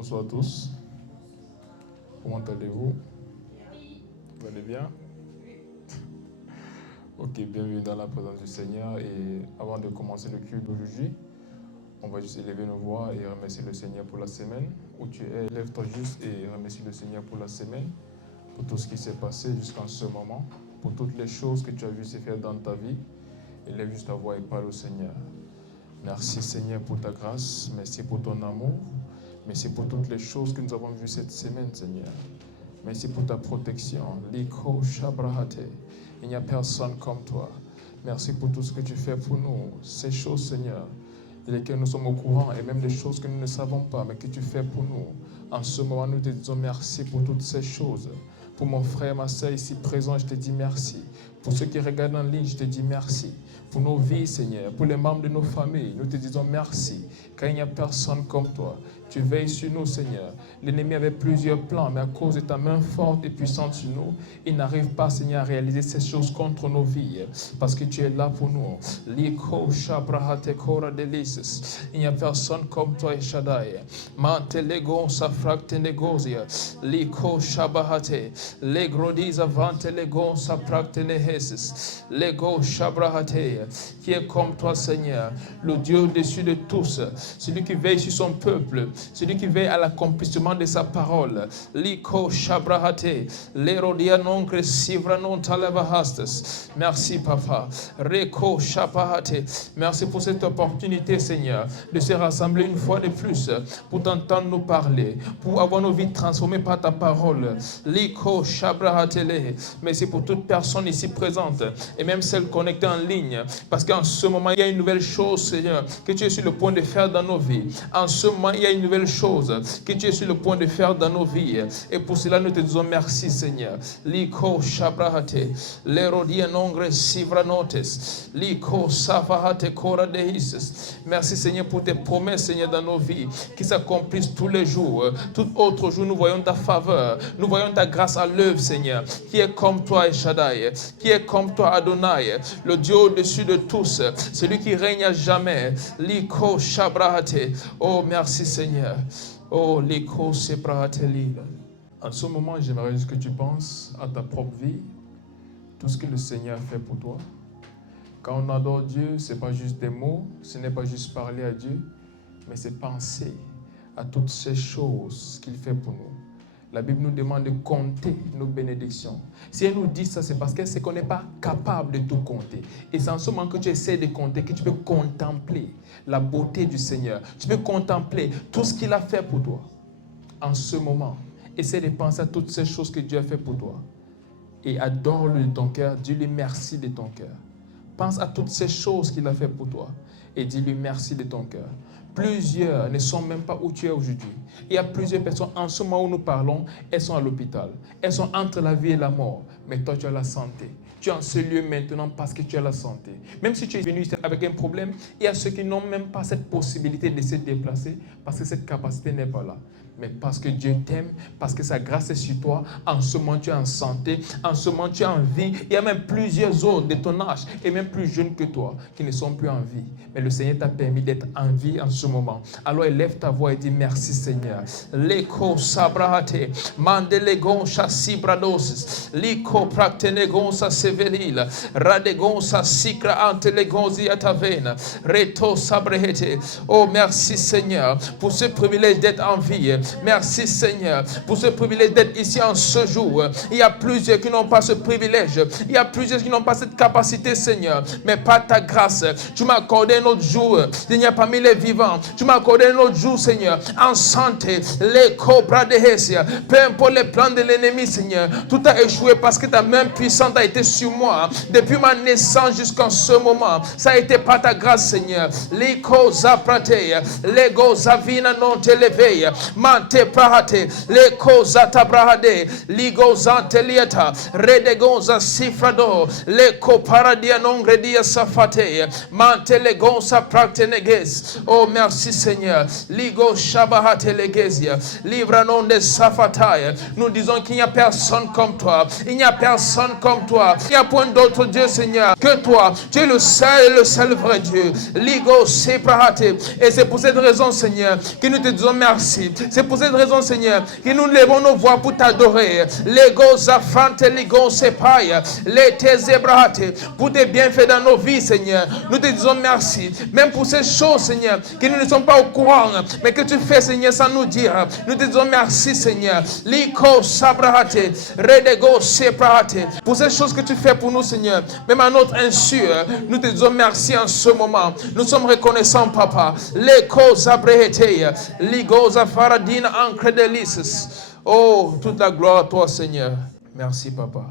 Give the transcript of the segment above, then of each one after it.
Bonsoir à tous. Comment allez-vous? Vous allez bien? Ok, bienvenue dans la présence du Seigneur. Et avant de commencer le culte d'aujourd'hui, on va juste élever nos voix et remercier le Seigneur pour la semaine. Où tu es, lève-toi juste et remercie le Seigneur pour la semaine, pour tout ce qui s'est passé jusqu'en ce moment, pour toutes les choses que tu as vues se faire dans ta vie. Élève juste ta voix et parle au Seigneur. Merci Seigneur pour ta grâce, merci pour ton amour, merci pour toutes les choses que nous avons vues cette semaine, Seigneur. Merci pour ta protection. Liko Shabrahate. Il n'y a personne comme toi. Merci pour tout ce que tu fais pour nous. Ces choses, Seigneur, desquelles nous sommes au courant et même des choses que nous ne savons pas, mais que tu fais pour nous. En ce moment, nous te disons merci pour toutes ces choses. Pour mon frère, ma soeur ici présent, je te dis merci. Pour ceux qui regardent en ligne, je te dis merci. Pour nos vies, Seigneur, pour les membres de nos familles, nous te disons merci. Car il n'y a personne comme toi. Tu veilles sur nous, Seigneur. L'ennemi avait plusieurs plans, mais à cause de ta main forte et puissante sur nous, il n'arrive pas, Seigneur, à réaliser ces choses contre nos vies. Parce que tu es là pour nous. Liko Shabrahate Kora Delices. Il n'y a personne comme toi, Shaddai. Mantelego Safrakte Negozia. Liko Shabahate. Legrodis Avante Lego Saprakte Nehesis. Lego Shabrahate. Qui est comme toi, Seigneur, le Dieu au-dessus de tous, celui qui veille sur son peuple, celui qui veille à l'accomplissement de sa parole. Liko Shabrahate, l'Erodia non crescivra non talevahastes. Merci, Papa. Reko Shabahate. Merci pour cette opportunité, Seigneur, de se rassembler une fois de plus, pour t'entendre nous parler, pour avoir nos vies transformées par ta parole. Liko Shabrahate. Merci pour toute personne ici présente, et même celle connectée en ligne. Parce qu'en ce moment, il y a une nouvelle chose, Seigneur, que tu es sur le point de faire dans nos vies. En ce moment, il y a une nouvelle chose que tu es sur le point de faire dans nos vies. Et pour cela, nous te disons merci, Seigneur. Liko Shabrahate, l'Erodia nongre sivranotes, Liko Savahate Kora Deises. Merci, Seigneur, pour tes promesses, Seigneur, dans nos vies, qui s'accomplissent tous les jours. Tout autre jour, nous voyons ta faveur, nous voyons ta grâce à l'œuvre, Seigneur, qui est comme toi, Shaddai, qui est comme toi, Adonai, le Dieu au-dessus de tous, celui qui règne à jamais. Liko Shabrahate. Oh, merci Seigneur. Oh, Liko Sebrahate Lila. En ce moment, j'aimerais juste que tu penses à ta propre vie, tout ce que le Seigneur fait pour toi. Quand on adore Dieu, ce n'est pas juste des mots, ce n'est pas juste parler à Dieu, mais c'est penser à toutes ces choses qu'il fait pour nous. La Bible nous demande de compter nos bénédictions. Si elle nous dit ça, c'est parce qu'elle sait qu'on n'est pas capable de tout compter. Et c'est en ce moment que tu essaies de compter, que tu peux contempler la beauté du Seigneur. Tu peux contempler tout ce qu'il a fait pour toi. En ce moment, essaie de penser à toutes ces choses que Dieu a fait pour toi. Et adore-le de ton cœur, dis-lui merci de ton cœur. Pense à toutes ces choses qu'il a fait pour toi. Et dis-lui merci de ton cœur. Plusieurs ne sont même pas où tu es aujourd'hui. Il y a plusieurs personnes, en ce moment où nous parlons, elles sont à l'hôpital. Elles sont entre la vie et la mort. Mais toi, tu as la santé. Tu es en ce lieu maintenant parce que tu as la santé. Même si tu es venu ici avec un problème, il y a ceux qui n'ont même pas cette possibilité de se déplacer parce que cette capacité n'est pas là. Mais parce que Dieu t'aime, parce que sa grâce est sur toi, en ce moment tu es en santé, en ce moment tu es en vie. Il y a même plusieurs autres de ton âge et même plus jeunes que toi qui ne sont plus en vie. Mais le Seigneur t'a permis d'être en vie en ce moment. Alors élève ta voix et dis merci Seigneur. Leko sabrahate, mandelegon chasibradosis, liko praktenegon sa sevelil, radegon sa sikra antelegonzi atavena, reto sabrehete. Oh merci Seigneur pour ce privilège d'être en vie. Merci Seigneur pour ce privilège d'être ici en ce jour. Il y a plusieurs qui n'ont pas ce privilège. Il y a plusieurs qui n'ont pas cette capacité, Seigneur. Mais par ta grâce, tu m'as accordé un autre jour. Seigneur, parmi les vivants, tu m'as accordé un autre jour, Seigneur, en santé. Les cobras de Hessia. Peu importe les plans de l'ennemi, Seigneur, tout a échoué parce que ta main puissante a été sur moi. Depuis ma naissance jusqu'en ce moment, ça a été par ta grâce, Seigneur. Les causa prateia, les goza vina non te leveia. Mante prahate, le cosa tabrahade, ligoza telieta, redegonza sifrado, le coparadia non gredia safate, mante legonza prakteneges. Oh merci Seigneur, ligo shabahate legesia, livra non de safataya. Nous disons qu'il n'y a personne comme toi, il n'y a a personne comme toi. Il n'y a point d'autre Dieu, Seigneur, que toi. Tu es le seul vrai Dieu. Ligo seprahate. Et c'est pour cette raison, Seigneur, que nous te disons merci. C'est pour cette raison, Seigneur, que nous levons nos voix pour t'adorer. Lego zafante ligo sepaya. Les tezebrahate. Pour tes bienfaits dans nos vies, Seigneur. Nous te disons merci. Même pour ces choses, Seigneur, que nous ne sommes pas au courant, mais que tu fais, Seigneur, sans nous dire. Nous te disons merci, Seigneur. Liko sabrahate. Redego seprahate. Pour ces choses que tu fais pour nous, Seigneur, même à notre insu, nous te disons merci en ce moment. Nous sommes reconnaissants, Papa. Les causes abrehete, ligos afaradina ancredelices. Oh, toute la gloire à toi, Seigneur. Merci, Papa.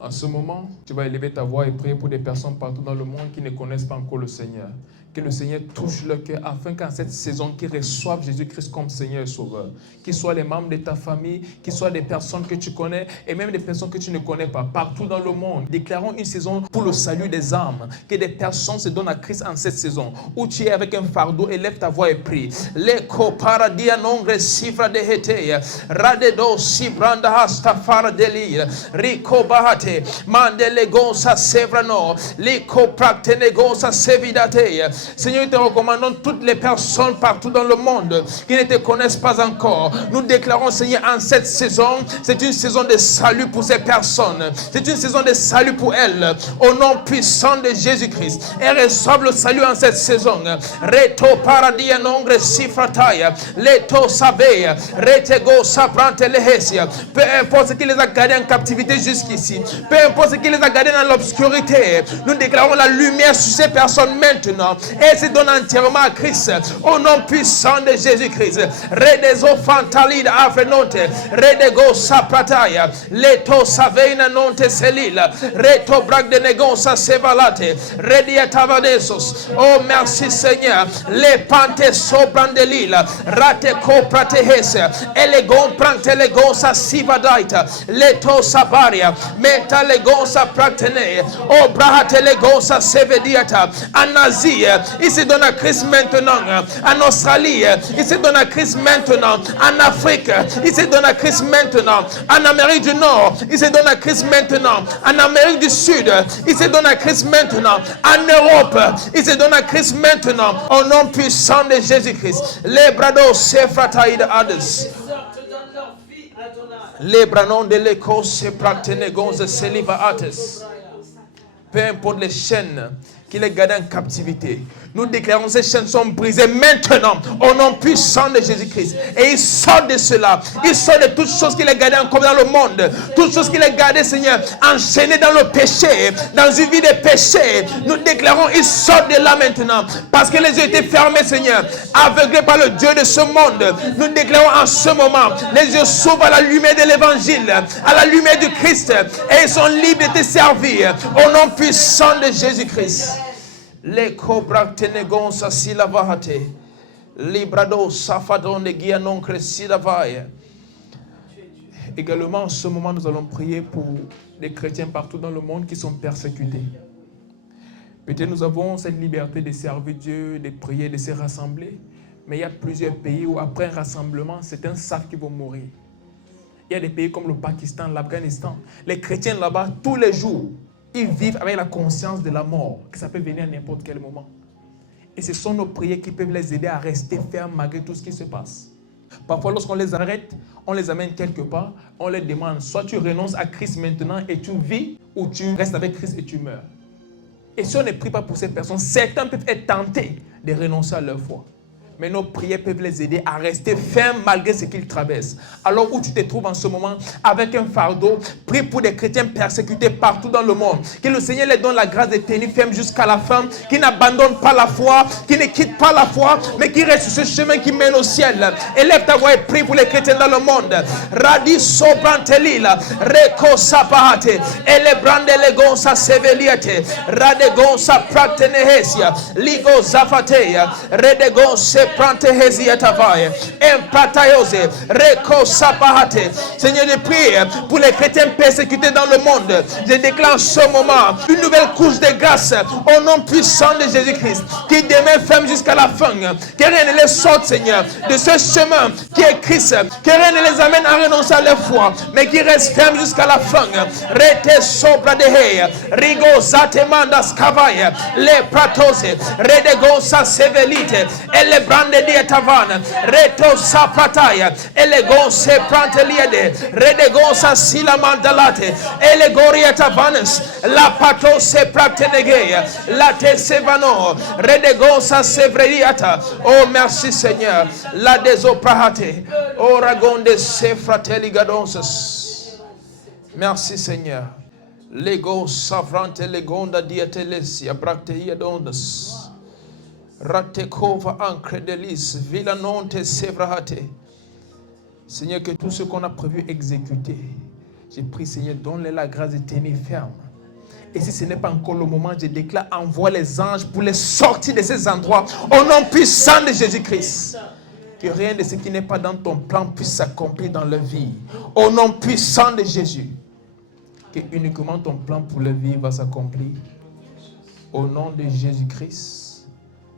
En ce moment, tu vas élever ta voix et prier pour des personnes partout dans le monde qui ne connaissent pas encore le Seigneur. Que le Seigneur touche leur cœur afin qu'en cette saison, qu'ils reçoivent Jésus-Christ comme Seigneur et Sauveur. Qu'ils soient les membres de ta famille, qu'ils soient des personnes que tu connais et même des personnes que tu ne connais pas. Partout dans le monde, déclarons une saison pour le salut des âmes. Que des personnes se donnent à Christ en cette saison. Où tu es avec un fardeau, élève ta voix et prie. Leko paradia nongre sifra de hete. Radedo si branda hasta fara deli. Rico bahate. Mandele gonsa sevrano. Liko praktene gonsa sevidate. Seigneur, nous te recommandons toutes les personnes partout dans le monde qui ne te connaissent pas encore. Nous déclarons, Seigneur, en cette saison, c'est une saison de salut pour ces personnes. C'est une saison de salut pour elles. Au nom puissant de Jésus-Christ. Elles reçoivent le salut en cette saison. Reto paradia nongre sifrataya. Leto saveya. Retego saprante lehesia. Peu importe ce qui les a gardés en captivité jusqu'ici. Peu importe ce qui les a gardés dans l'obscurité. Nous déclarons la lumière sur ces personnes maintenant. Et se donne entièrement à Christ. Au nom puissant de Jésus-Christ. Redezo fantalide afrenote. Redego saprataya. Leto saveina nonte selila. Reto brag de negosa sevalate. Redia tavadesos. Oh merci Seigneur. Le pante sobrandelila. Rate copratehese. Elegon prante legosa sivadaita. Leto sabaria. Menta legosa praktene. Oh brahate legosa sevediata. Anazia. Il se donne à Christ maintenant. En Australie, il se donne à Christ maintenant. En Afrique, il se donne à Christ maintenant. En Amérique du Nord, il se donne à Christ maintenant. En Amérique du Sud, il se donne à Christ maintenant. En Europe, il se donne à Christ maintenant. Au nom puissant de Jésus-Christ. Les brados sefrataïd others. Les branon de l'écho se practene gonze seliva ates. Peu importe les chaînes qui les gardent en captivité. Nous déclarons ces chaînes sont brisées maintenant au nom puissant de Jésus-Christ. Et il sort de cela. Il sort de toutes choses qui les gardaient encore dans le monde. Toutes choses qui les gardaient, Seigneur, enchaînées dans le péché, dans une vie de péché. Nous déclarons, il sort de là maintenant. Parce que les yeux étaient fermés, Seigneur, aveuglés par le Dieu de ce monde. Nous déclarons en ce moment, les yeux s'ouvrent à la lumière de l'évangile, à la lumière du Christ. Et ils sont libres de te servir au nom puissant de Jésus-Christ. Les cobra tenegon sa silavahate. Librado safadon de guianon crescidavaye. Également, en ce moment, nous allons prier pour les chrétiens partout dans le monde qui sont persécutés. Peut-être nous avons cette liberté de servir Dieu, de prier, de se rassembler. Mais il y a plusieurs pays où après un rassemblement, certains savent qu'ils vont mourir. Il y a des pays comme le Pakistan, l'Afghanistan. Les chrétiens là-bas, tous les jours, ils vivent avec la conscience de la mort, que ça peut venir à n'importe quel moment. Et ce sont nos prières qui peuvent les aider à rester fermes malgré tout ce qui se passe. Parfois, lorsqu'on les arrête, on les amène quelque part, on les demande, soit tu renonces à Christ maintenant et tu vis, ou tu restes avec Christ et tu meurs. Et si on ne prie pas pour ces personnes, certains peuvent être tentés de renoncer à leur foi. Mais nos prières peuvent les aider à rester fermes malgré ce qu'ils traversent. Alors où tu te trouves en ce moment avec un fardeau, prie pour des chrétiens persécutés partout dans le monde. Que le Seigneur les donne la grâce de tenir ferme jusqu'à la fin, qui n'abandonnent pas la foi, qui ne quittent pas la foi, mais qui restent sur ce chemin qui mène au ciel. Élève ta voix et prie pour les chrétiens dans le monde. Radi sobrantelila, reko sapahate, elebrande legonsa seveliate, radegonsa praktenehesia, ligo zafateya, redegonse prante hesiatavaye. Empratayose. Reko sapahate. Seigneur, je prie pour les chrétiens persécutés dans le monde. Je déclare en ce moment une nouvelle couche de grâce au nom puissant de Jésus-Christ, qui demeure ferme jusqu'à la fin. Que rien ne les sorte, Seigneur, de ce chemin qui est Christ. Que rien ne les amène à renoncer à leur foi, mais qui reste ferme jusqu'à la fin. Rete sopra de hei, rigo zatemanda scavaye, le pratose, redego sa sevelite, e le brande di etavana, reto sa prataya, e le go se prante liede, redego sa sila mandalate, e le gori etavanes, la pato se prate negeia, la te sevano, redego sa sevreriata. Oh, merci Seigneur, la desoprahate, oh ragonde se fratelli gadonses. Merci Seigneur. Lego savrante legonda diatelesia bracteia dondas. Ratekova ancredelis villanonte sevrahate. Seigneur, que tout ce qu'on a prévu exécuter, j'ai pris Seigneur, donne-les la grâce de tenir ferme. Et si ce n'est pas encore le moment, je déclare, envoie les anges pour les sortir de ces endroits au nom puissant de Jésus-Christ. Que rien de ce qui n'est pas dans ton plan puisse s'accomplir dans leur vie. Au nom puissant de Jésus. Que uniquement ton plan pour leur vie va s'accomplir. Au nom de Jésus-Christ.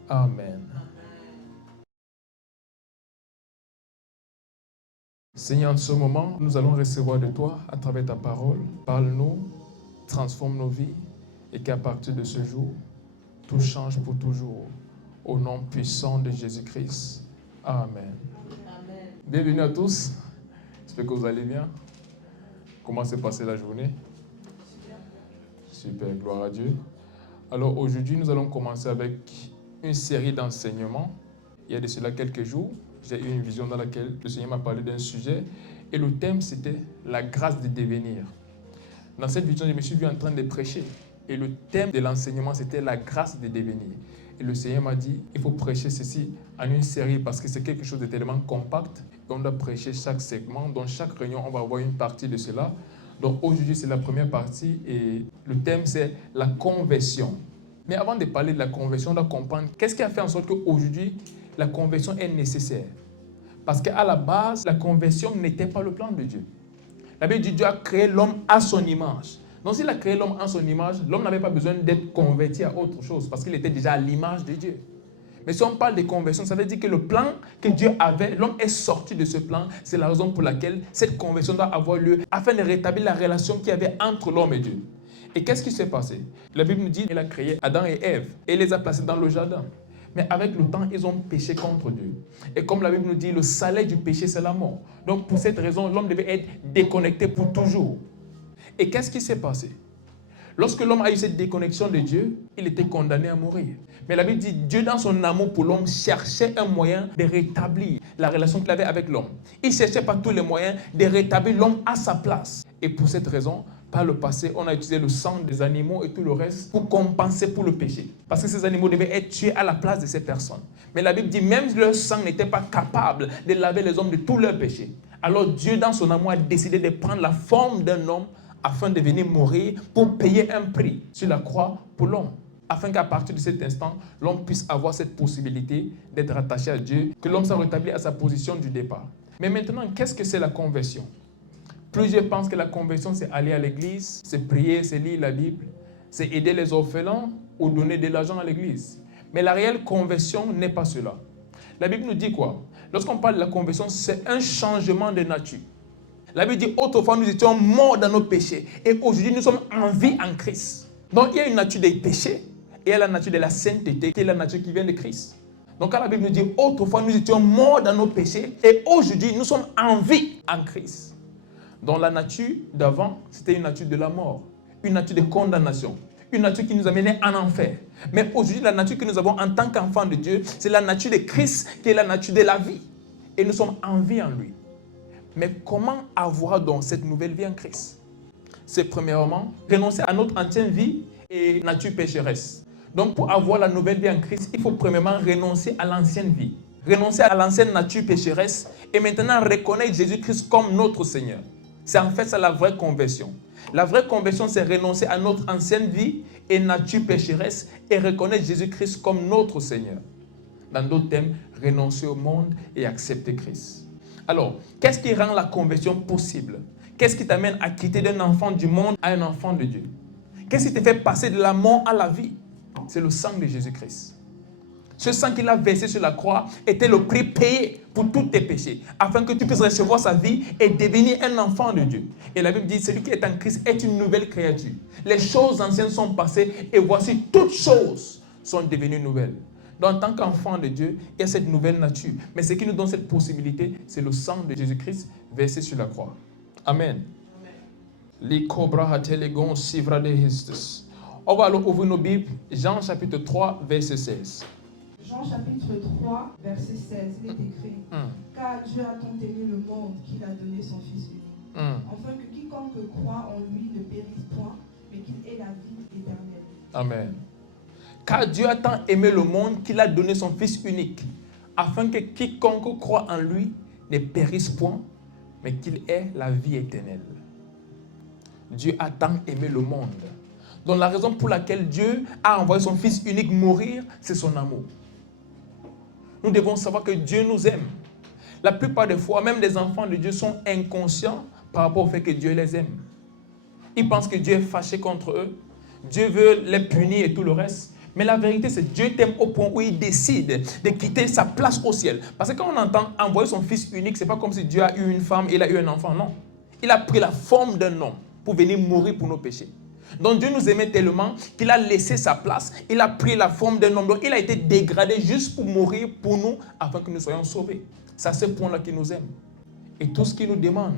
Amen. Seigneur, en ce moment, nous allons recevoir de toi à travers ta parole. Parle-nous, transforme nos vies et qu'à partir de ce jour, tout change pour toujours. Au nom puissant de Jésus-Christ. Amen. Amen. Bienvenue à tous. J'espère que vous allez bien. Comment s'est passée la journée? Super, gloire à Dieu. Alors aujourd'hui, nous allons commencer avec une série d'enseignements. Il y a de cela quelques jours, j'ai eu une vision dans laquelle le Seigneur m'a parlé d'un sujet et le thème c'était la grâce de devenir. Dans cette vision, je me suis vu en train de prêcher et le thème de l'enseignement c'était la grâce de devenir. Et le Seigneur m'a dit, il faut prêcher ceci en une série parce que c'est quelque chose de tellement compact. Et on doit prêcher chaque segment. Dans chaque réunion, on va avoir une partie de cela. Donc aujourd'hui, c'est la première partie et le thème, c'est la conversion. Mais avant de parler de la conversion, on doit comprendre qu'est-ce qui a fait en sorte qu'aujourd'hui, la conversion est nécessaire. Parce qu'à la base, la conversion n'était pas le plan de Dieu. La Bible dit que Dieu a créé l'homme à son image. Donc s'il a créé l'homme à son image, l'homme n'avait pas besoin d'être converti à autre chose parce qu'il était déjà à l'image de Dieu. Mais si on parle de conversion, ça veut dire que le plan que Dieu avait, l'homme est sorti de ce plan. C'est la raison pour laquelle cette conversion doit avoir lieu afin de rétablir la relation qu'il y avait entre l'homme et Dieu. Et qu'est-ce qui s'est passé? La Bible nous dit qu'il a créé Adam et Ève et les a placés dans le jardin. Mais avec le temps, ils ont péché contre Dieu. Et comme la Bible nous dit, le salaire du péché, c'est la mort. Donc pour cette raison, l'homme devait être déconnecté pour toujours. Et qu'est-ce qui s'est passé? Lorsque l'homme a eu cette déconnexion de Dieu, il était condamné à mourir. Mais la Bible dit, Dieu dans son amour pour l'homme cherchait un moyen de rétablir la relation qu'il avait avec l'homme. Il cherchait par tous les moyens de rétablir l'homme à sa place. Et pour cette raison, par le passé, on a utilisé le sang des animaux et tout le reste pour compenser pour le péché. Parce que ces animaux devaient être tués à la place de ces personnes. Mais la Bible dit, même leur sang n'était pas capable de laver les hommes de tous leurs péchés. Alors Dieu, dans son amour, a décidé de prendre la forme d'un homme afin de venir mourir pour payer un prix sur la croix pour l'homme. Afin qu'à partir de cet instant, l'homme puisse avoir cette possibilité d'être attaché à Dieu, que l'homme soit rétabli à sa position du départ. Mais maintenant, qu'est-ce que c'est la conversion? Plusieurs pensent que la conversion, c'est aller à l'église, c'est prier, c'est lire la Bible, c'est aider les orphelins ou donner de l'argent à l'église. Mais la réelle conversion n'est pas cela. La Bible nous dit quoi? Lorsqu'on parle de la conversion, c'est un changement de nature. La Bible dit, autrefois, nous étions morts dans nos péchés. Et aujourd'hui, nous sommes en vie en Christ. Donc, il y a une nature des péchés et il y a la nature de la sainteté, qui est la nature qui vient de Christ. Donc, quand la Bible nous dit, autrefois, nous étions morts dans nos péchés et aujourd'hui, nous sommes en vie en Christ. Donc, la nature d'avant, c'était une nature de la mort, une nature de condamnation, une nature qui nous amenait en enfer. Mais aujourd'hui, la nature que nous avons en tant qu'enfants de Dieu, c'est la nature de Christ qui est la nature de la vie. Et nous sommes en vie en lui. Mais comment avoir donc cette nouvelle vie en Christ? C'est premièrement renoncer à notre ancienne vie et nature pécheresse. Donc pour avoir la nouvelle vie en Christ, il faut premièrement renoncer à l'ancienne vie. Renoncer à l'ancienne nature pécheresse et maintenant reconnaître Jésus-Christ comme notre Seigneur. C'est en fait ça la vraie conversion. La vraie conversion, c'est renoncer à notre ancienne vie et nature pécheresse et reconnaître Jésus-Christ comme notre Seigneur. Dans d'autres termes, renoncer au monde et accepter Christ. Alors, qu'est-ce qui rend la conversion possible? Qu'est-ce qui t'amène à quitter d'un enfant du monde à un enfant de Dieu? Qu'est-ce qui te fait passer de la mort à la vie? C'est le sang de Jésus-Christ. Ce sang qu'il a versé sur la croix était le prix payé pour tous tes péchés, afin que tu puisses recevoir sa vie et devenir un enfant de Dieu. Et la Bible dit, celui qui est en Christ est une nouvelle créature. Les choses anciennes sont passées et voici toutes choses sont devenues nouvelles. Donc en tant qu'enfant de Dieu, il y a cette nouvelle nature. Mais ce qui nous donne cette possibilité, c'est le sang de Jésus-Christ versé sur la croix. Amen. On va alors ouvrir nos Bibles. Jean chapitre 3, verset 16. Jean chapitre 3, verset 16, il est écrit Car Dieu a tant aimé le monde qu'il a donné son Fils unique, afin que quiconque croit en lui ne périsse point, mais qu'il ait la vie éternelle. Amen. Car Dieu a tant aimé le monde qu'il a donné son Fils unique, afin que quiconque croit en lui ne périsse point, mais qu'il ait la vie éternelle. Dieu a tant aimé le monde. Donc la raison pour laquelle Dieu a envoyé son Fils unique mourir, c'est son amour. Nous devons savoir que Dieu nous aime. La plupart des fois, même les enfants de Dieu sont inconscients par rapport au fait que Dieu les aime. Ils pensent que Dieu est fâché contre eux. Dieu veut les punir et tout le reste. Mais la vérité, c'est que Dieu t'aime au point où il décide de quitter sa place au ciel. Parce que quand on entend envoyer son Fils unique, ce n'est pas comme si Dieu a eu une femme et il a eu un enfant. Non. Il a pris la forme d'un homme pour venir mourir pour nos péchés. Donc Dieu nous aimait tellement qu'il a laissé sa place. Il a pris la forme d'un homme. Donc il a été dégradé juste pour mourir pour nous afin que nous soyons sauvés. C'est à ce point-là qu'il nous aime. Et tout ce qu'il nous demande,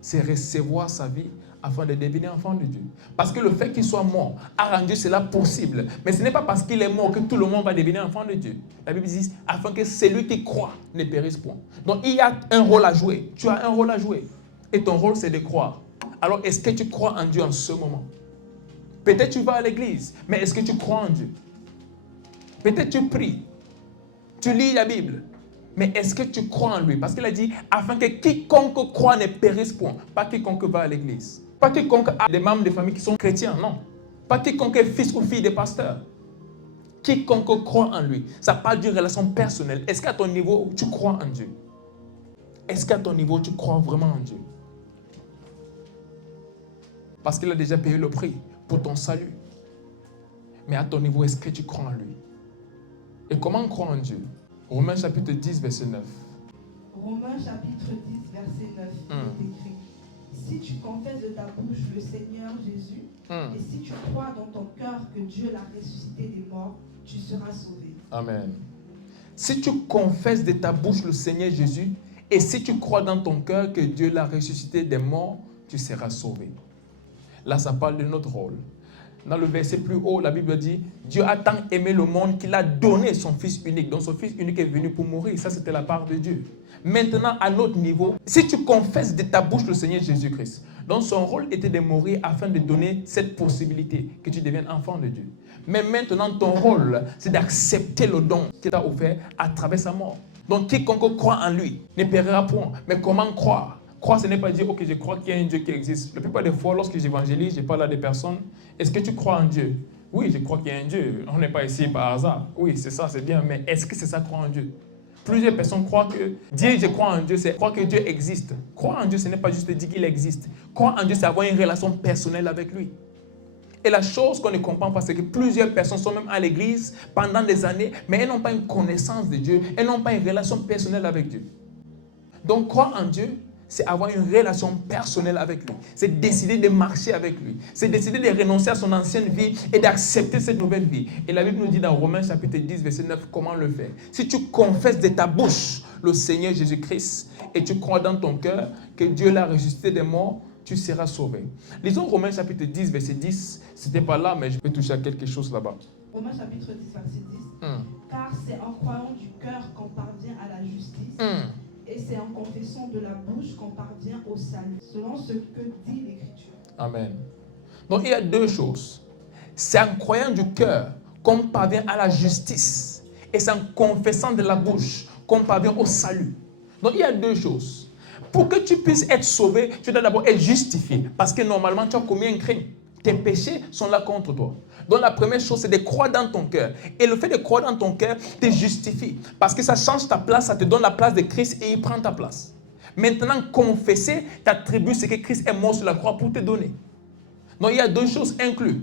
c'est recevoir sa vie afin de devenir enfant de Dieu. Parce que le fait qu'il soit mort a rendu cela possible. Mais ce n'est pas parce qu'il est mort que tout le monde va devenir enfant de Dieu. La Bible dit afin que celui qui croit ne périsse point. Donc il y a un rôle à jouer. Tu as un rôle à jouer. Et ton rôle, c'est de croire. Alors est-ce que tu crois en Dieu en ce moment? Peut-être tu vas à l'église, mais est-ce que tu crois en Dieu? Peut-être tu pries, tu lis la Bible, mais est-ce que tu crois en lui? Parce qu'il a dit, afin que quiconque croit ne périsse point. Pas quiconque va à l'église. Pas quiconque a des membres de famille qui sont chrétiens, non. Pas quiconque est fils ou fille de pasteur. Quiconque croit en lui. Ça parle d'une relation personnelle. Est-ce qu'à ton niveau, tu crois en Dieu? Est-ce qu'à ton niveau, tu crois vraiment en Dieu? Parce qu'il a déjà payé le prix pour ton salut. Mais à ton niveau, est-ce que tu crois en lui? Et comment croire en Dieu? Romains chapitre 10, verset 9. Romains chapitre 10, verset 9, il est écrit Si tu confesses de ta bouche le Seigneur Jésus, et si tu crois dans ton cœur que Dieu l'a ressuscité des morts, tu seras sauvé. Amen. Si tu confesses de ta bouche le Seigneur Jésus, et si tu crois dans ton cœur que Dieu l'a ressuscité des morts, tu seras sauvé. Là, ça parle de notre rôle. Dans le verset plus haut, la Bible dit Dieu a tant aimé le monde qu'il a donné son Fils unique. Donc son Fils unique est venu pour mourir. Ça, c'était la part de Dieu. Maintenant, à notre niveau, si tu confesses de ta bouche le Seigneur Jésus-Christ, donc son rôle était de mourir afin de donner cette possibilité que tu deviennes enfant de Dieu. Mais maintenant, ton rôle, c'est d'accepter le don qu'il t'a offert à travers sa mort. Donc, quiconque croit en lui ne périra point. Mais comment croire? Croire, ce n'est pas dire, ok, je crois qu'il y a un Dieu qui existe. La plupart des fois, lorsque j'évangélise, je parle à des personnes, est-ce que tu crois en Dieu? Oui, je crois qu'il y a un Dieu. On n'est pas ici par hasard. Oui, c'est ça, c'est bien, mais est-ce que c'est ça, croire en Dieu? Plusieurs personnes croient que dire je crois en Dieu, c'est croire que Dieu existe. Croire en Dieu, ce n'est pas juste dire qu'il existe. Croire en Dieu, c'est avoir une relation personnelle avec lui. Et la chose qu'on ne comprend pas, c'est que plusieurs personnes sont même à l'église pendant des années, mais elles n'ont pas une connaissance de Dieu, elles n'ont pas une relation personnelle avec Dieu. Donc, croire en Dieu, c'est avoir une relation personnelle avec lui. C'est décider de marcher avec lui. C'est décider de renoncer à son ancienne vie et d'accepter cette nouvelle vie. Et la Bible nous dit dans Romains chapitre 10, verset 9, comment le faire. Si tu confesses de ta bouche le Seigneur Jésus-Christ et tu crois dans ton cœur que Dieu l'a ressuscité des morts, tu seras sauvé. Lisons Romains chapitre 10, verset 10. C'était pas là, mais je peux toucher à quelque chose là-bas. Romains chapitre 10, verset 10. Car c'est en croyant du cœur qu'on parvient à la justice. Et c'est en confessant de la bouche qu'on parvient au salut, selon ce que dit l'Écriture. Amen. Donc il y a deux choses. C'est en croyant du cœur qu'on parvient à la justice. Et c'est en confessant de la bouche qu'on parvient au salut. Donc il y a deux choses. Pour que tu puisses être sauvé, tu dois d'abord être justifié. Parce que normalement, tu as commis un crime. Tes péchés sont là contre toi. Donc la première chose, c'est de croire dans ton cœur. Et le fait de croire dans ton cœur te justifie. Parce que ça change ta place, ça te donne la place de Christ et il prend ta place. Maintenant, confesser t'attribue ce que Christ est mort sur la croix pour te donner. Donc il y a deux choses incluses.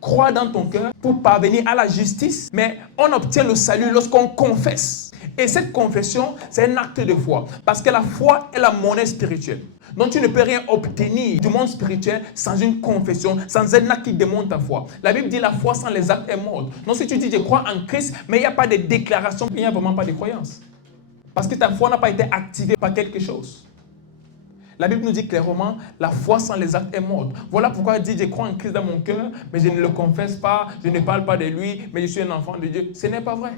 Croire dans ton cœur pour parvenir à la justice, mais on obtient le salut lorsqu'on confesse. Et cette confession, c'est un acte de foi. Parce que la foi est la monnaie spirituelle. Donc tu ne peux rien obtenir du monde spirituel sans une confession, sans un acte qui démontre ta foi. La Bible dit la foi sans les actes est morte. Donc si tu dis je crois en Christ, mais il n'y a pas de déclaration, il n'y a vraiment pas de croyance. Parce que ta foi n'a pas été activée par quelque chose. La Bible nous dit clairement, la foi sans les actes est morte. Voilà pourquoi elle dit, je crois en Christ dans mon cœur, mais je ne le confesse pas, je ne parle pas de lui, mais je suis un enfant de Dieu. Ce n'est pas vrai.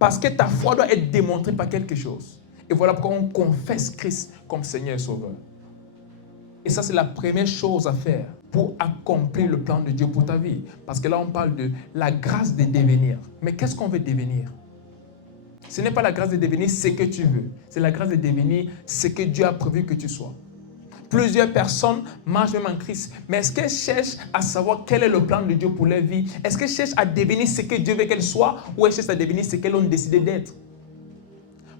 Parce que ta foi doit être démontrée par quelque chose. Et voilà pourquoi on confesse Christ comme Seigneur et Sauveur. Et ça, c'est la première chose à faire pour accomplir le plan de Dieu pour ta vie. Parce que là, on parle de la grâce de devenir. Mais qu'est-ce qu'on veut devenir? Ce n'est pas la grâce de devenir ce que tu veux. C'est la grâce de devenir ce que Dieu a prévu que tu sois. Plusieurs personnes marchent même en Christ. Mais est-ce qu'elles cherchent à savoir quel est le plan de Dieu pour leur vie? Est-ce qu'elles cherchent à devenir ce que Dieu veut qu'elles soient? Ou elles cherchent à devenir ce qu'elles ont décidé d'être?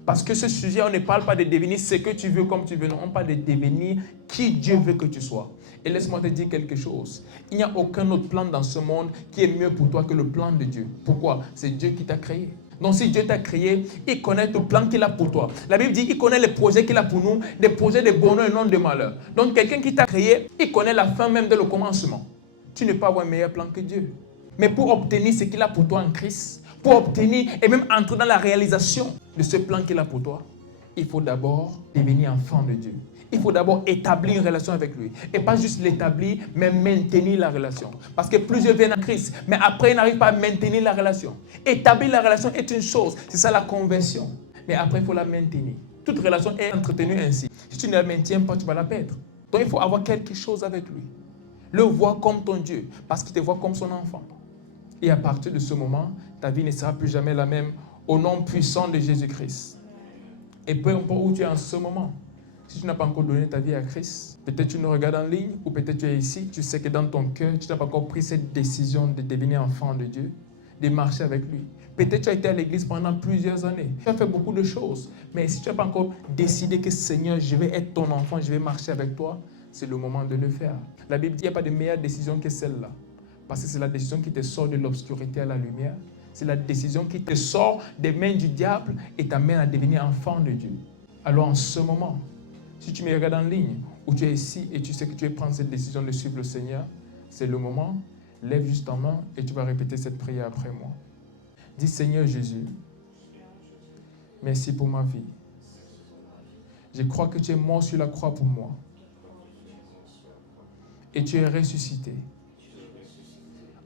Parce que ce sujet, on ne parle pas de devenir ce que tu veux comme tu veux. Non, on parle de devenir qui Dieu veut que tu sois. Et laisse-moi te dire quelque chose. Il n'y a aucun autre plan dans ce monde qui est mieux pour toi que le plan de Dieu. Pourquoi? C'est Dieu qui t'a créé. Donc si Dieu t'a créé, il connaît le plan qu'il a pour toi. La Bible dit qu'il connaît les projets qu'il a pour nous, des projets de bonheur et non de malheur. Donc quelqu'un qui t'a créé, il connaît la fin même dès le commencement. Tu ne peux pas avoir un meilleur plan que Dieu. Mais pour obtenir ce qu'il a pour toi en Christ, pour obtenir et même entrer dans la réalisation de ce plan qu'il a pour toi, il faut d'abord devenir enfant de Dieu. Il faut d'abord établir une relation avec lui. Et pas juste l'établir, mais maintenir la relation. Parce que plusieurs viennent à Christ, mais après ils n'arrivent pas à maintenir la relation. Établir la relation est une chose, c'est ça la conversion. Mais après il faut la maintenir. Toute relation est entretenue ainsi. Si tu ne la maintiens pas, tu vas la perdre. Donc il faut avoir quelque chose avec lui. Le voir comme ton Dieu, parce qu'il te voit comme son enfant. Et à partir de ce moment, ta vie ne sera plus jamais la même au nom puissant de Jésus-Christ. Et peu importe où tu es en ce moment, si tu n'as pas encore donné ta vie à Christ, peut-être tu nous regardes en ligne ou peut-être tu es ici, tu sais que dans ton cœur, tu n'as pas encore pris cette décision de devenir enfant de Dieu, de marcher avec lui. Peut-être tu as été à l'église pendant plusieurs années, tu as fait beaucoup de choses, mais si tu n'as pas encore décidé que Seigneur, je vais être ton enfant, je vais marcher avec toi, c'est le moment de le faire. La Bible dit qu'il n'y a pas de meilleure décision que celle-là, parce que c'est la décision qui te sort de l'obscurité à la lumière, c'est la décision qui te sort des mains du diable et t'amène à devenir enfant de Dieu. Alors en ce moment, si tu me regardes en ligne, ou tu es ici et tu sais que tu veux prendre cette décision de suivre le Seigneur, c'est le moment. Lève juste ta main et tu vas répéter cette prière après moi. Dis Seigneur Jésus, merci pour ma vie. Je crois que tu es mort sur la croix pour moi. Et tu es ressuscité.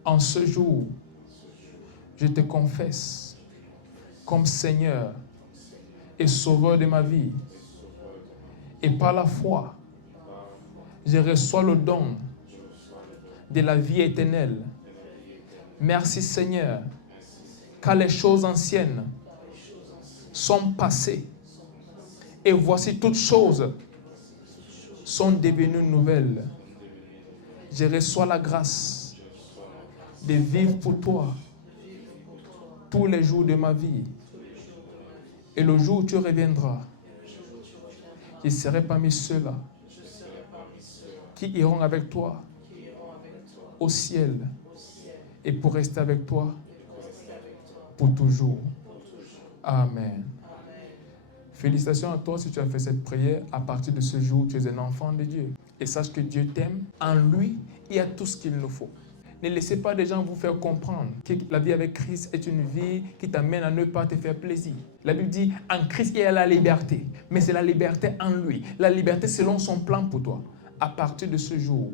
En ce jour, je te confesse comme Seigneur et Sauveur de ma vie. Et par la foi, je reçois le don de la vie éternelle. Merci Seigneur, car les choses anciennes sont passées. Et voici toutes choses sont devenues nouvelles. Je reçois la grâce de vivre pour toi tous les jours de ma vie. Et le jour où tu reviendras, je serai parmi ceux-là qui iront avec toi au ciel et pour rester avec toi pour toujours. Amen. Félicitations à toi si tu as fait cette prière. À partir de ce jour, tu es un enfant de Dieu. Et sache que Dieu t'aime. En lui, il y a tout ce qu'il nous faut. Ne laissez pas des gens vous faire comprendre que la vie avec Christ est une vie qui t'amène à ne pas te faire plaisir. La Bible dit, en Christ, il y a la liberté. Mais c'est la liberté en lui. La liberté selon son plan pour toi. À partir de ce jour,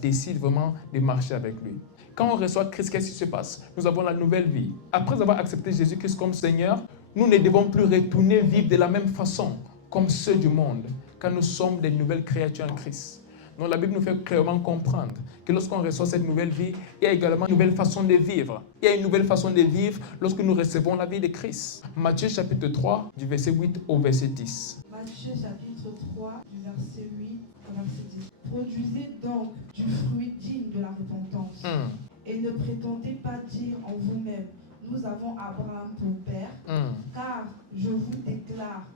décide vraiment de marcher avec lui. Quand on reçoit Christ, qu'est-ce qui se passe? Nous avons la nouvelle vie. Après avoir accepté Jésus-Christ comme Seigneur, nous ne devons plus retourner vivre de la même façon comme ceux du monde, car nous sommes des nouvelles créatures en Christ. Donc la Bible nous fait clairement comprendre que lorsqu'on reçoit cette nouvelle vie, il y a également une nouvelle façon de vivre. Il y a une nouvelle façon de vivre lorsque nous recevons la vie de Christ. Matthieu chapitre 3, du verset 8 au verset 10. Matthieu chapitre 3, du verset 8 au verset 10. Produisez donc du fruit digne repentance. Et ne prétendez pas dire en vous-même, nous avons Abraham pour père, car je vous déclare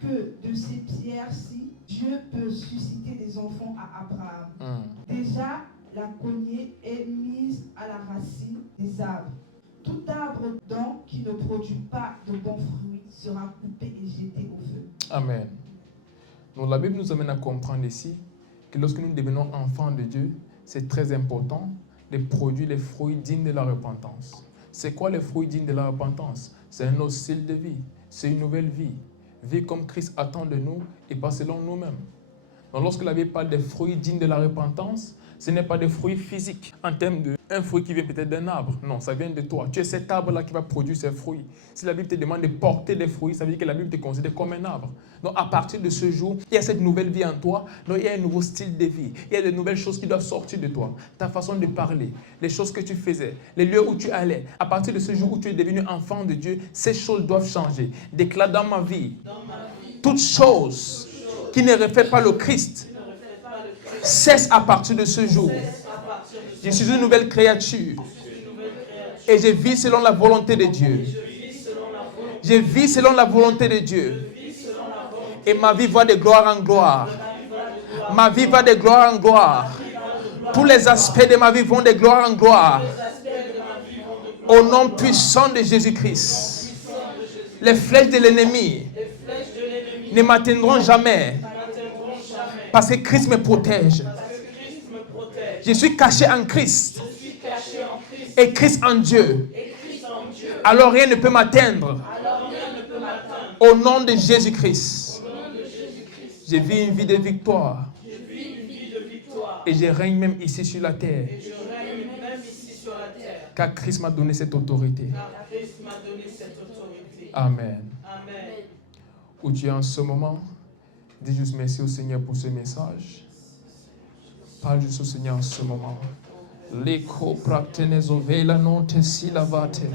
que de ces pierres-ci, Dieu peut susciter des enfants à Abraham. Déjà, la cognée est mise à la racine des arbres. Tout arbre donc qui ne produit pas de bons fruits sera coupé et jeté au feu. Amen. Donc la Bible nous amène à comprendre ici que lorsque nous devenons enfants de Dieu, c'est très important de produire les fruits dignes de la repentance. C'est quoi les fruits dignes de la repentance? C'est un autre style de vie, c'est une nouvelle vie. Vie comme Christ attend de nous et pas selon nous-mêmes. Donc lorsque la Bible parle des fruits dignes de la repentance, ce n'est pas des fruits physiques en termes d'un fruit qui vient peut-être d'un arbre. Non, ça vient de toi. Tu es cet arbre-là qui va produire ses fruits. Si la Bible te demande de porter des fruits, ça veut dire que la Bible te considère comme un arbre. Donc à partir de ce jour, il y a cette nouvelle vie en toi. Donc il y a un nouveau style de vie. Il y a de nouvelles choses qui doivent sortir de toi. Ta façon de parler, les choses que tu faisais, les lieux où tu allais. À partir de ce jour où tu es devenu enfant de Dieu, ces choses doivent changer. Déclare dans ma vie, toutes choses qui ne reflètent pas le Christ cesse à partir de ce jour. Je suis une nouvelle créature et je vis selon la volonté de Dieu. Je vis selon la volonté de Dieu et ma vie va de gloire en gloire. Ma vie va de gloire en gloire. Tous les aspects de ma vie vont de gloire en gloire. Au nom puissant de Jésus-Christ, les flèches de l'ennemi ne m'atteindront jamais. Parce que Christ me protège. Je suis caché en Christ. Et Christ en Dieu. Alors rien ne peut m'atteindre. Au nom de Jésus-Christ. Je vis une vie de victoire. Et je règne même ici sur la terre. Car Christ m'a donné cette autorité. Amen. Où tu es en ce moment, dis juste merci au Seigneur pour ce message. Parle juste au Seigneur en ce moment. Liko praktenezo vela non te silavate.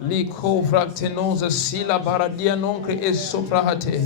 Liko praktenoza sila baradia non cre e soprahate.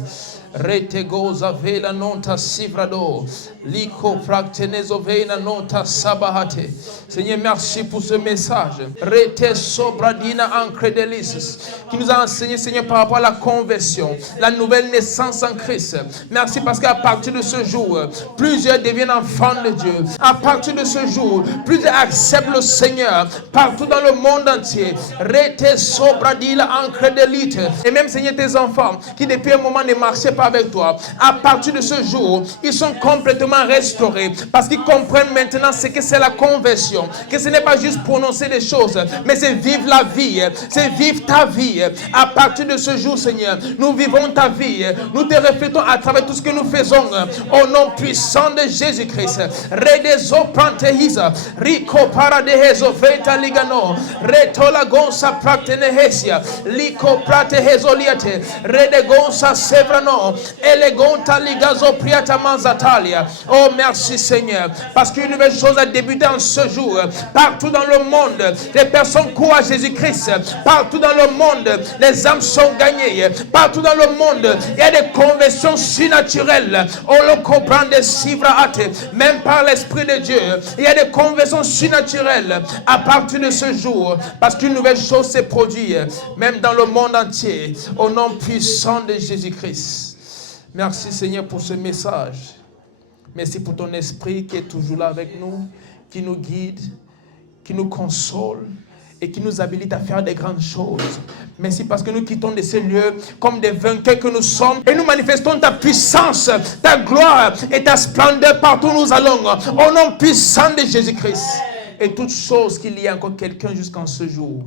Rete goza vela non ta sivrado. Liko praktenezo vela non ta sabahate. Seigneur, merci pour ce message. Rete sobradina ancredelis. Qui nous a enseigné, Seigneur, par rapport à la conversion, la nouvelle naissance en Christ. Merci parce qu'à partir de ce jour, plusieurs deviennent enfants de Dieu. À partir de ce jour, plusieurs acceptent le Seigneur partout dans le monde entier. Rete sobradila ancredelite. Et même, Seigneur, tes enfants qui depuis un moment ne marchaient pas avec toi, à partir de ce jour, ils sont complètement restaurés parce qu'ils comprennent maintenant ce que c'est la conversion. Que ce n'est pas juste prononcer des choses, mais c'est vivre la vie, c'est vivre ta vie. À partir de ce jour, Seigneur, nous vivons ta vie. Nous te reflétons à travers tout ce que nous faisons. Au nom puissant de Jésus-Christ. Redezo prantehisa, rico paradehezo veta ligano, retola gonsa pratenehesia, lico pratehezo liate, redegonsa sevrano, elegonta ligazo priata manzatalia. Oh merci Seigneur, parce qu'une nouvelle chose a débuté en ce jour. Partout dans le monde, les personnes courent à Jésus-Christ. Partout dans le monde, les âmes sont gagnées. Partout dans le monde, il y a des conversions surnaturelles. On le comprend des sivraate, même par l'Esprit de Dieu. Il y a des conversions surnaturelles à partir de ce jour. Parce qu'une nouvelle chose s'est produite, même dans le monde entier. Au nom puissant de Jésus-Christ. Merci Seigneur pour ce message. Merci pour ton esprit qui est toujours là avec nous, qui nous guide, qui nous console et qui nous habilite à faire des grandes choses. Merci parce que nous quittons de ces lieux comme des vainqueurs que nous sommes et nous manifestons ta puissance, ta gloire et ta splendeur partout où nous allons. Au nom puissant de Jésus-Christ. Et toute chose qu'il y a encore quelqu'un jusqu'en ce jour,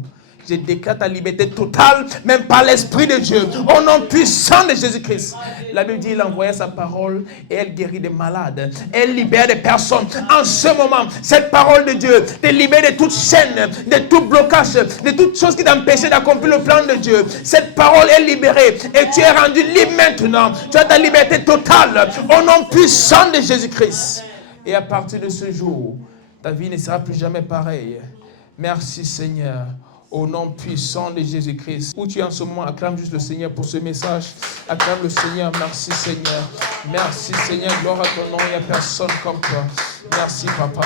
je déclare ta liberté totale, même par l'Esprit de Dieu, au nom puissant de Jésus-Christ. La Bible dit, il envoya sa parole et elle guérit des malades. Elle libère des personnes. En ce moment, cette parole de Dieu te libère de toute chaîne, de tout blocage, de toute chose qui t'empêchait d'accomplir le plan de Dieu. Cette parole est libérée et tu es rendu libre maintenant. Tu as ta liberté totale, au nom puissant de Jésus-Christ. Et à partir de ce jour, ta vie ne sera plus jamais pareille. Merci Seigneur. Au nom puissant de Jésus-Christ. Où tu es en ce moment, acclame juste le Seigneur pour ce message. Acclame le Seigneur. Merci Seigneur. Merci Seigneur. Gloire à ton nom. Il n'y a personne comme toi. Merci Papa.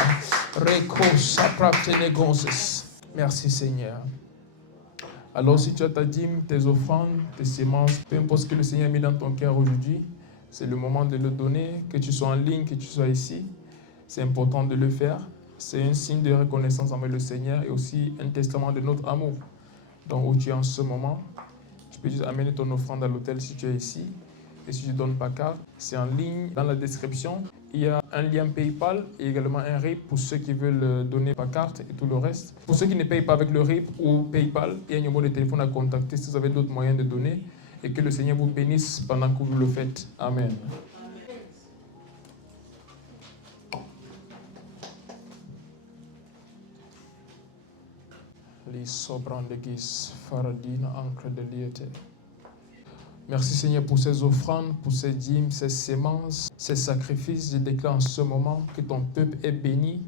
Merci Seigneur. Alors si tu as ta dîme, tes offrandes, tes semences, peu importe ce que le Seigneur a mis dans ton cœur aujourd'hui, c'est le moment de le donner, que tu sois en ligne, que tu sois ici. C'est important de le faire. C'est un signe de reconnaissance envers le Seigneur et aussi un testament de notre amour. Donc où tu es en ce moment, tu peux juste amener ton offrande à l'hôtel si tu es ici. Et si tu ne donnes pas carte, c'est en ligne dans la description. Il y a un lien PayPal et également un RIP pour ceux qui veulent donner par carte et tout le reste. Pour ceux qui ne payent pas avec le RIP ou PayPal, il y a un numéro de téléphone à contacter si vous avez d'autres moyens de donner. Et que le Seigneur vous bénisse pendant que vous le faites. Amen. Merci Seigneur pour ces offrandes, pour ces dîmes, ces semences, ces sacrifices. Je déclare en ce moment que ton peuple est béni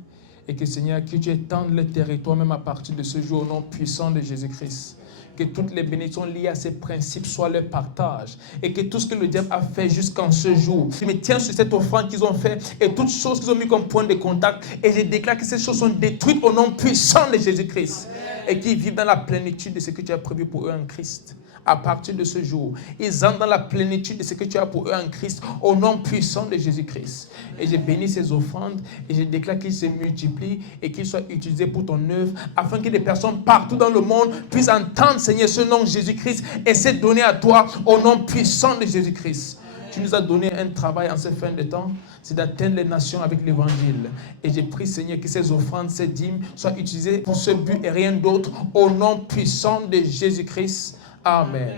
et que Seigneur, que tu étendes le territoire même à partir de ce jour au nom puissant de Jésus-Christ. Que toutes les bénédictions liées à ces principes soient leur partage. Et que tout ce que le diable a fait jusqu'en ce jour, je me tiens sur cette offrande qu'ils ont fait et toutes choses qu'ils ont mis comme point de contact. Et je déclare que ces choses sont détruites au nom puissant de Jésus-Christ. Et qu'ils vivent dans la plénitude de ce que tu as prévu pour eux en Christ. À partir de ce jour, ils entrent dans la plénitude de ce que tu as pour eux en Christ, au nom puissant de Jésus-Christ. Et je bénis ces offrandes et je déclare qu'ils se multiplient et qu'ils soient utilisés pour ton œuvre, afin que des personnes partout dans le monde puissent entendre, Seigneur, ce nom de Jésus-Christ et se donner à toi au nom puissant de Jésus-Christ. Tu nous as donné un travail en ces fins de temps, c'est d'atteindre les nations avec l'évangile. Et j'ai prie, Seigneur, que ces offrandes, ces dîmes soient utilisées pour ce but et rien d'autre, au nom puissant de Jésus-Christ. Amen.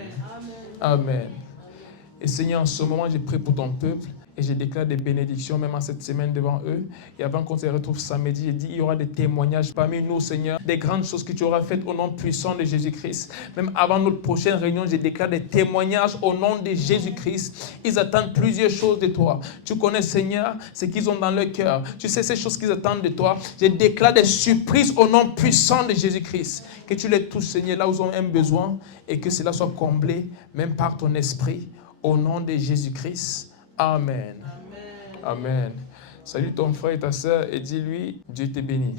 Amen. Et Seigneur, en ce moment, je prie pour ton peuple et je déclare des bénédictions même en cette semaine devant eux. Et avant qu'on se retrouve samedi, j'ai dit il y aura des témoignages parmi nous, Seigneur, des grandes choses que tu auras faites au nom puissant de Jésus-Christ. Même avant notre prochaine réunion, je déclare des témoignages au nom de Jésus-Christ. Ils attendent plusieurs choses de toi. Tu connais, Seigneur, ce qu'ils ont dans leur cœur. Tu sais ces choses qu'ils attendent de toi. Je déclare des surprises au nom puissant de Jésus-Christ. Que tu les touches, Seigneur, là où ils ont un besoin et que cela soit comblé, même par ton esprit, au nom de Jésus-Christ. Amen. Amen. Amen. Salut ton frère et ta sœur et dis-lui, Dieu te bénit.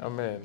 Amen.